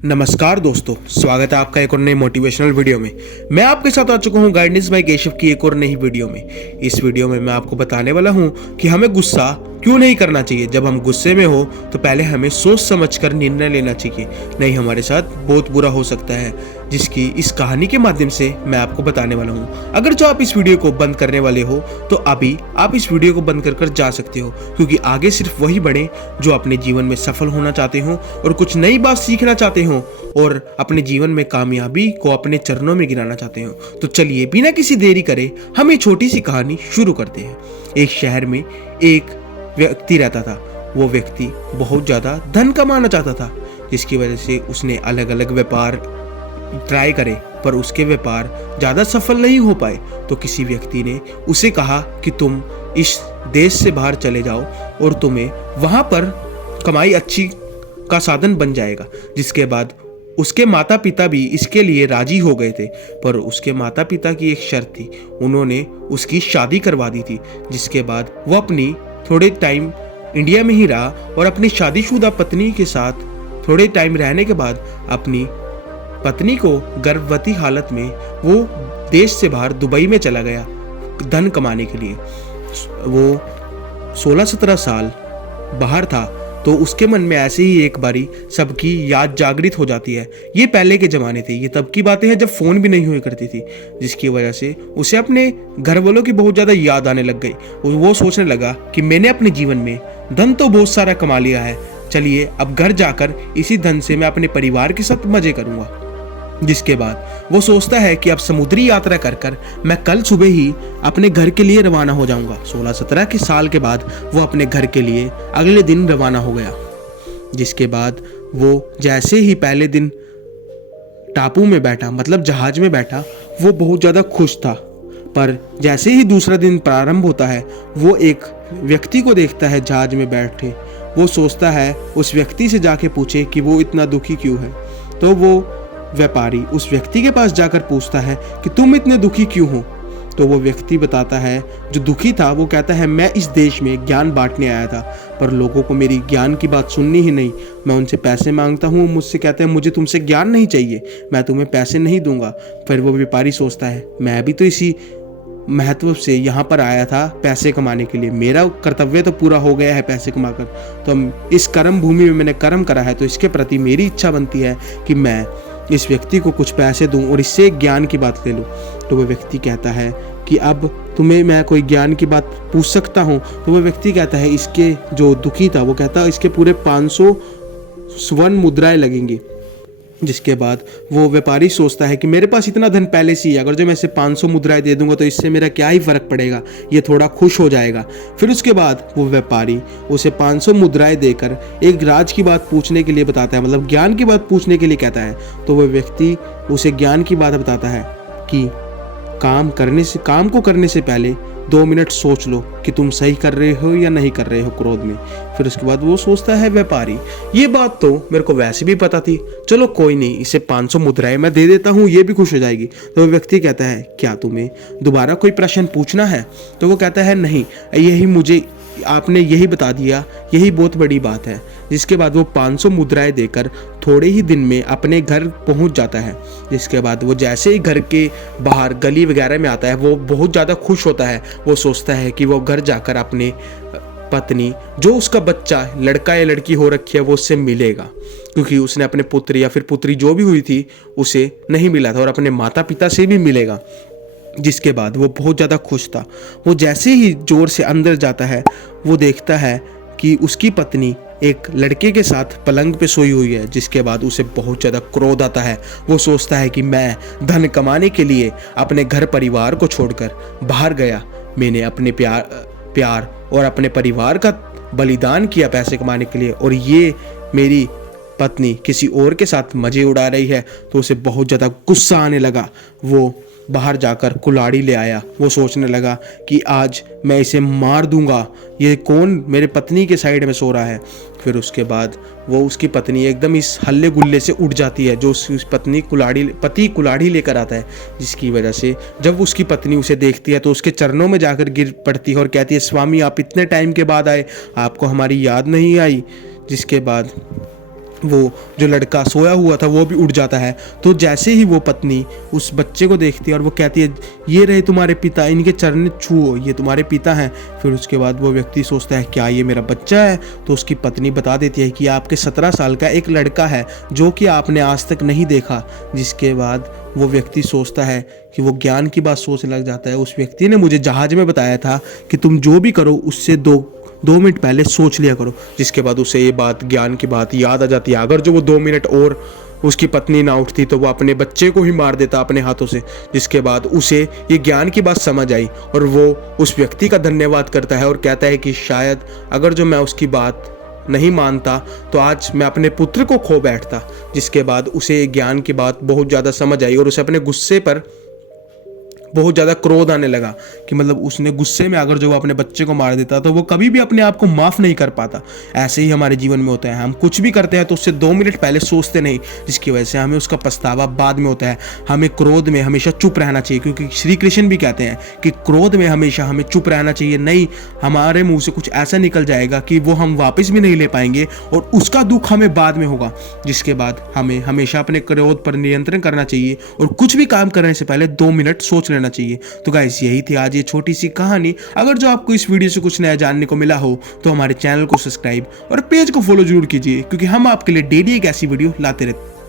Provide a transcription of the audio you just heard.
नमस्कार दोस्तों, स्वागत है आपका एक और नई मोटिवेशनल वीडियो में। मैं आपके साथ आ चुका हूं गाइडेंस बाय केशव की एक और नई वीडियो में। इस वीडियो में मैं आपको बताने वाला हूं कि हमें गुस्सा क्यों नहीं करना चाहिए। जब हम गुस्से में हो तो पहले हमें सोच समझकर निर्णय लेना चाहिए, नहीं हमारे साथ बहुत बुरा हो सकता है, जिसकी इस कहानी के माध्यम से मैं आपको बताने वाला हूँ। अगर जो आप इस वीडियो को बंद करने वाले हो तो अभी आप इस वीडियो को बंद कर जा सकते हो, क्योंकि आगे सिर्फ वही बढ़े जो अपने जीवन में सफल होना चाहते हो और कुछ नई बात सीखना चाहते हो और अपने जीवन में कामयाबी को अपने चरणों में गिराना चाहते हो। तो चलिए बिना किसी देरी करे हम एक छोटी सी कहानी शुरू करते हैं। एक शहर में एक व्यक्ति रहता था। वो व्यक्ति बहुत ज़्यादा धन कमाना चाहता था, जिसकी वजह से उसने अलग अलग व्यापार ट्राई करे, पर उसके व्यापार ज़्यादा सफल नहीं हो पाए। तो किसी व्यक्ति ने उसे कहा कि तुम इस देश से बाहर चले जाओ और तुम्हें वहाँ पर कमाई अच्छी का साधन बन जाएगा। जिसके बाद उसके माता पिता भी इसके लिए राजी हो गए थे, पर उसके माता पिता की एक शर्त थी, उन्होंने उसकी शादी करवा दी थी। जिसके बाद वो अपनी थोड़े टाइम इंडिया में ही रहा और अपनी शादीशुदा पत्नी के साथ थोड़े टाइम रहने के बाद अपनी पत्नी को गर्भवती हालत में वो देश से बाहर दुबई में चला गया धन कमाने के लिए। वो 16-17 साल बाहर था, तो उसके मन में ऐसे ही एक बारी सबकी याद जागृत हो जाती है। ये पहले के ज़माने थे, ये तब की बातें हैं जब फ़ोन भी नहीं हुई करती थी, जिसकी वजह से उसे अपने घर वालों की बहुत ज़्यादा याद आने लग गई। वो सोचने लगा कि मैंने अपने जीवन में धन तो बहुत सारा कमा लिया है, चलिए अब घर जाकर इसी धन से मैं अपने परिवार के साथ मज़े करूँगा। जिसके बाद वो सोचता है कि अब समुद्री यात्रा कर कर मैं कल सुबह ही अपने घर के लिए रवाना हो जाऊंगा। 16-17 के साल के बाद वो अपने घर के लिए अगले दिन रवाना हो गया। जिसके बाद वो जैसे ही पहले दिन टापू में बैठा, मतलब जहाज में बैठा, वो बहुत ज़्यादा खुश था। पर जैसे ही दूसरा दिन प्रारंभ होता है, वो एक व्यक्ति को देखता है जहाज में बैठे। वो सोचता है उस व्यक्ति से जाके पूछे कि वो इतना दुखी क्यों है। तो वो व्यापारी उस व्यक्ति के पास जाकर पूछता है कि तुम इतने दुखी क्यों हो। तो वो व्यक्ति बताता है, जो दुखी था वो कहता है मैं इस देश में ज्ञान बांटने आया था, पर लोगों को मेरी ज्ञान की बात सुननी ही नहीं। मैं उनसे पैसे मांगता हूँ, मुझसे कहते हैं मुझे तुमसे ज्ञान नहीं चाहिए, मैं तुम्हें पैसे नहीं दूंगा। फिर वो व्यापारी सोचता है मैं भी तो इसी महत्व से यहाँ पर आया था पैसे कमाने के लिए, मेरा कर्तव्य तो पूरा हो गया है पैसे कमाकर। तो हम इस कर्म भूमि में मैंने कर्म करा है, तो इसके प्रति मेरी इच्छा बनती है कि मैं इस व्यक्ति को कुछ पैसे दूं और इससे ज्ञान की बात ले लूं। तो वह व्यक्ति कहता है कि अब तुम्हें मैं कोई ज्ञान की बात पूछ सकता हूं। तो वह व्यक्ति कहता है, इसके जो दुखी था वो कहता है इसके पूरे 500 स्वर्ण मुद्राएं लगेंगी। जिसके बाद वो व्यापारी सोचता है कि मेरे पास इतना धन पहले से ही है, अगर जो मैं इसे 500 मुद्राएं दे दूंगा तो इससे मेरा क्या ही फर्क पड़ेगा, ये थोड़ा खुश हो जाएगा। फिर उसके बाद वो व्यापारी उसे 500 मुद्राएं देकर एक राज की बात पूछने के लिए बताता है, मतलब ज्ञान की बात पूछने के लिए कहता है। तो वह व्यक्ति उसे ज्ञान की बात बताता है कि काम को करने से पहले 2 मिनट सोच लो कि तुम सही कर रहे हो या नहीं कर रहे हो क्रोध में। फिर उसके बाद वो सोचता है व्यापारी, ये बात तो मेरे को वैसे भी पता थी, चलो कोई नहीं, इसे 500 मुद्राएं मैं दे देता हूँ, ये भी खुश हो जाएगी। तो वो व्यक्ति कहता है क्या तुम्हें दोबारा कोई प्रश्न पूछना है। तो वो कहता है नहीं, यही मुझे आपने यही बता दिया, यही बहुत बड़ी बात है। जिसके बाद वो 500 मुद्राएं देकर थोड़े ही दिन में अपने घर पहुंच जाता है। जिसके बाद वो जैसे ही घर के बाहर गली वगैरह में आता है, वो बहुत ज़्यादा खुश होता है। वो सोचता है कि वो घर जाकर अपने पत्नी, जो उसका बच्चा लड़का या लड़की हो रखी है, वो उससे मिलेगा, क्योंकि उसने अपने पुत्र या फिर पुत्री जो भी हुई थी उसे नहीं मिला था, और अपने माता पिता से भी मिलेगा। जिसके बाद वो बहुत ज़्यादा खुश था। वो जैसे ही जोर से अंदर जाता है, वो देखता है कि उसकी पत्नी एक लड़के के साथ पलंग पे सोई हुई है। जिसके बाद उसे बहुत ज़्यादा क्रोध आता है। वो सोचता है कि मैं धन कमाने के लिए अपने घर परिवार को छोड़कर बाहर गया, मैंने अपने प्यार और अपने परिवार का बलिदान किया पैसे कमाने के लिए, और ये मेरी पत्नी किसी और के साथ मज़े उड़ा रही है। तो उसे बहुत ज़्यादा गुस्सा आने लगा। वो बाहर जाकर कुल्हाड़ी ले आया। वो सोचने लगा कि आज मैं इसे मार दूंगा, ये कौन मेरे पत्नी के साइड में सो रहा है। फिर उसके बाद वो उसकी पत्नी एकदम इस हल्ले गुल्ले से उठ जाती है, जो उसकी पति कुल्हाड़ी लेकर आता है। जिसकी वजह से जब उसकी पत्नी उसे देखती है तो उसके चरणों में जाकर गिर पड़ती है और कहती है, स्वामी आप इतने टाइम के बाद आए, आपको हमारी याद नहीं आई। जिसके बाद वो जो लड़का सोया हुआ था वो भी उठ जाता है। तो जैसे ही वो पत्नी उस बच्चे को देखती है और वो कहती है ये रहे तुम्हारे पिता, इनके चरण छुओ, ये तुम्हारे पिता हैं। फिर उसके बाद वो व्यक्ति सोचता है क्या ये मेरा बच्चा है? तो उसकी पत्नी बता देती है कि आपके 17 साल का एक लड़का है जो कि आपने आज तक नहीं देखा। जिसके बाद वो व्यक्ति सोचता है कि वो ज्ञान की बात सोचने लग जाता है। उस व्यक्ति ने मुझे जहाज में बताया था कि तुम जो भी करो उससे दो मिनट पहले सोच लिया करो। जिसके बाद उसे ये बात, ज्ञान की बात याद आ जाती है। अगर जो वो 2 मिनट और उसकी पत्नी ना उठती तो वो अपने बच्चे को ही मार देता अपने हाथों से। जिसके बाद उसे ये ज्ञान की बात समझ आई और वो उस व्यक्ति का धन्यवाद करता है और कहता है कि शायद अगर जो मैं उसकी बात नहीं मानता तो आज मैं अपने पुत्र को खो बैठता। जिसके बाद उसे ज्ञान की बात बहुत ज़्यादा समझ आई और उसे अपने गुस्से पर बहुत ज़्यादा क्रोध आने लगा कि मतलब उसने गुस्से में अगर जो वो अपने बच्चे को मार देता तो वो कभी भी अपने आप को माफ़ नहीं कर पाता। ऐसे ही हमारे जीवन में होता है, हम कुछ भी करते हैं तो उससे 2 मिनट पहले सोचते नहीं, जिसकी वजह से हमें उसका पछतावा बाद में होता है। हमें क्रोध में हमेशा चुप रहना चाहिए, क्योंकि श्री कृष्ण भी कहते हैं कि क्रोध में हमेशा हमें चुप रहना चाहिए, नहीं हमारे मुँह से कुछ ऐसा निकल जाएगा कि वो हम वापस भी नहीं ले पाएंगे और उसका दुख हमें बाद में होगा। जिसके बाद हमें हमेशा अपने क्रोध पर नियंत्रण करना चाहिए और कुछ भी काम करने से पहले 2 मिनट सोच लेना चाहिए। तो गाइस यही थी आज ये छोटी सी कहानी। अगर जो आपको इस वीडियो से कुछ नया जानने को मिला हो तो हमारे चैनल को सब्सक्राइब और पेज को फॉलो जरूर कीजिए, क्योंकि हम आपके लिए डेली एक ऐसी वीडियो लाते रहते हैं।